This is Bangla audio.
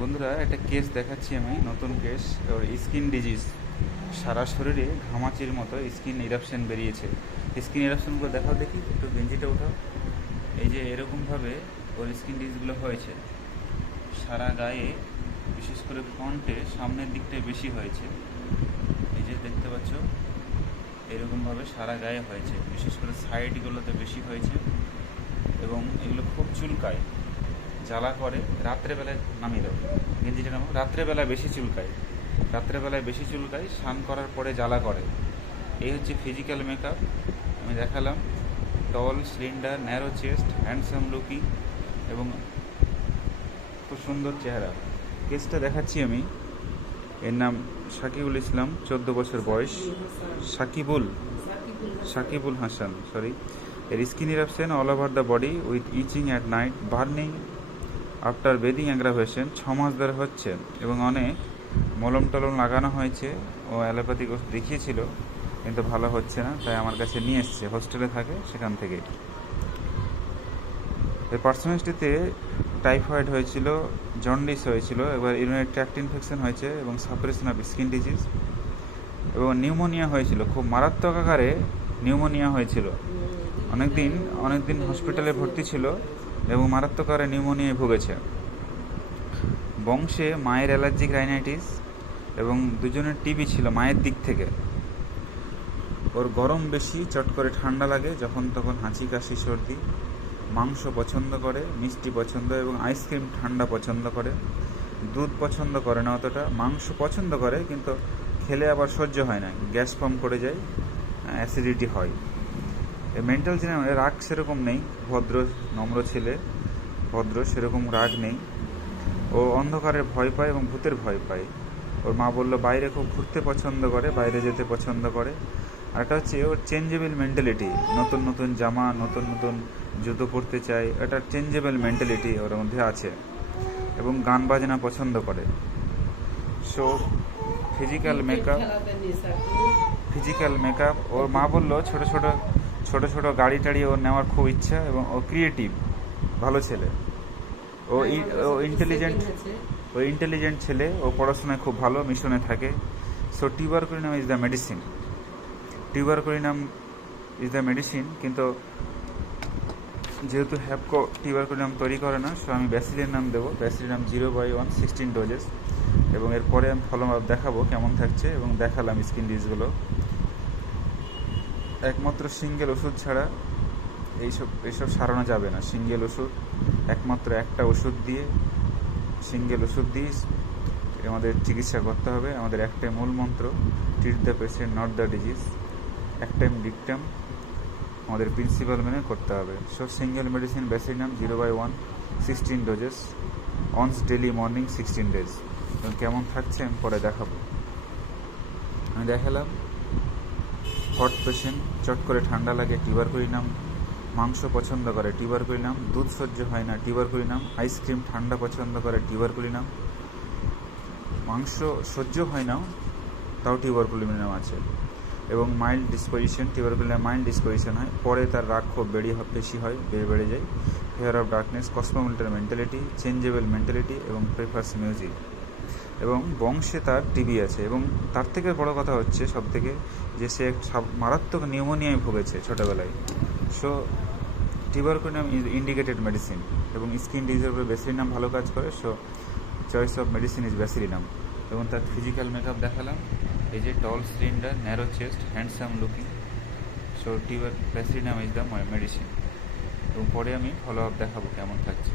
বন্ধুরা, একটা কেস দেখাচ্ছি আমি, নতুন কেস ওর স্কিন ডিজিজ সারা শরীরে ঘামাচির মতো স্কিন ইরাপশন বেরিয়েছে। স্কিন ইরাপশনগুলো দেখাও দেখি, একটু গেঞ্জিটা উঠাও। এই যে এরকমভাবে ওর স্কিন ডিজিজগুলো হয়েছে। সারা গায়ে, বিশেষ করে ফ্রন্টে সামনের দিকটায় বেশি হয়েছে। এই যে দেখতে পাচ্ছ, এরকমভাবে সারা গায়ে হয়েছে। বিশেষ করে সাইডগুলোতে বেশি হয়েছে। এবং এগুলো খুব চুলকায়। জ্বালা করে, রাত্রেবেলায় নামিয়ে দেবো গেঞ্জিটা নামো রাত্রেবেলায় বেশি চুলকায়। রাত্রেবেলায় বেশি চুলকায়, স্নান করার পরে জ্বালা করে। এই হচ্ছে ফিজিক্যাল মেকআপ আমি দেখালাম। Tall cylinder narrow chest handsome looking এবং খুব সুন্দর চেহারা। কেসটা দেখাচ্ছি আমি। এর নাম সাকিবুল ইসলাম, চোদ্দ বছর বয়স। সাকিবুল। সাকিবুল হাসান সরি এর skin eruption all over the body with itching at night burning after bathing aggravation ছ মাস ধরে হচ্ছে এবং অনেক মলম টলম লাগানো হয়েছে। ও অ্যালোপ্যাথিক ওষুধ দেখিয়েছিল, কিন্তু ভালো হচ্ছে না, তাই আমার কাছে নিয়ে এসছে। হোস্টেলে থাকে সেখান থেকে। এই পার্সোনালিটিতে টাইফয়েড হয়েছিল, জন্ডিস হয়েছিল, এবার ইউরিনারি ট্র্যাক্ট ইনফেকশন হয়েছে এবং সাপ্রেশন অফ স্কিন ডিজিজ। এবং নিউমোনিয়া হয়েছিল, খুব মারাত্মক আকারে নিউমোনিয়া হয়েছিল। অনেকদিন অনেকদিন হসপিটালে ভর্তি ছিল। এবং মারাত্মক আকারে নিউমোনিয়ায় ভুগেছে। বংশে মায়ের অ্যালার্জিক রাইনাইটিস এবং দুজনের টিবি ছিল মায়ের দিক থেকে। ওর গরম বেশি, চট করে ঠান্ডা লাগে, যখন তখন হাঁচি, কাশি, সর্দি, মাংস পছন্দ করে, মিষ্টি পছন্দ এবং আইসক্রিম ঠান্ডা পছন্দ করে। দুধ পছন্দ করে না অতটা, মাংস পছন্দ করে, কিন্তু খেলে আবার সহ্য হয় না, গ্যাস ফর্ম করে যায়, অ্যাসিডিটি হয়। মেন্টাল জেনারে রাগ সেরকম নেই ভদ্র নম্র ছেলে ভদ্র সেরকম রাগ নেই। ও অন্ধকারের ভয় পায় এবং ভূতের ভয় পায়। ওর মা বলল বাইরে খুব ঘুরতে পছন্দ করে বাইরে যেতে পছন্দ করে। আর একটা হচ্ছে ওর চেঞ্জেবল মেন্টালিটি নতুন নতুন জামা নতুন নতুন জুতো পরতে চায় এটা চেঞ্জেবল মেন্টালিটি ওর মধ্যে আছে এবং গান বাজনা পছন্দ করে। So physical makeup physical makeup ওর মা বলল ছোট ছোট ছোট ছোট গাড়ি টাড়ি ওর নেওয়ার খুব ইচ্ছা এবং ও ক্রিয়েটিভ ভালো ছেলে। ও ই- ও ইন্টেলিজেন্ট ও ইন্টেলিজেন্ট ছেলে ও পড়াশোনায় খুব ভালো মিশনে থাকে। So tuberculinum is the medicine tuberculinum is the medicine কিন্তু যেহেতু হ্যাপকো টিউবারকুলিনাম তৈরি করে না সো আমি ব্যাসিলির নাম দেবো। ব্যাসিলির নাম zero by one sixteen doses এবং এরপরে আমি ফলো আপ দেখাবো কেমন থাকছে এবং দেখালাম স্কিন ডিজগুলো একমাত্র সিঙ্গেল ওষুধ ছাড়া এইসব এইসব সারানো যাবে না। সিঙ্গেল ওষুধ, একমাত্র একটা ওষুধ দিয়ে, সিঙ্গেল ওষুধ দিয়ে আমাদের চিকিৎসা করতে হবে। আমাদের একটাই মূল মন্ত্র treat the patient not the disease এক টাইম ডিকটাম আমাদের প্রিন্সিপাল মেনে করতে হবে। So single medicine bacillinum zero by one sixteen doses once daily morning sixteen days এবং কেমন থাকছে, আমি পরে দেখাবো। আমি দেখালাম। হট পেশেন্ট, চট করে ঠান্ডা লাগে টিউবার নাম মাংস পছন্দ করে টিউবার নাম দুধ সহ্য হয় না টিউবার নাম আইসক্রিম ঠান্ডা পছন্দ করে টিউবার নাম মাংস সহ্য হয় না, তাও টিউবার নাম আছে। এবং mild disposition tuber mild disposition হয়, পরে তার রাগ খুব বেড়ে বেশি হয়, বেড়ে বেড়ে যায়। ফেয়ার অফ ডার্কনেস কসমোমিটার মেন্টালিটি চেঞ্জেবল মেন্টালিটি এবং প্রেফার্স মিউজিক এবং বংশে তার টিবি আছে এবং তার থেকে বড় কথা হচ্ছে সব থেকে যে সে মারাত্মক নিউমোনিয়ায় ভুগেছে ছোটোবেলায়। So tuberculinum is indicated medicine এবং স্কিন ডিজিজের উপরে বেসিলিনাম ভালো কাজ করে so choice of medicine is bacillinum এবং তার ফিজিক্যাল মেকআপ দেখালাম, এই যে tall cylinder narrow chest handsome looking so tuber bacillinum is the medicine এবং পরে আমি ফলো আপ দেখাবো কেমন থাকছে।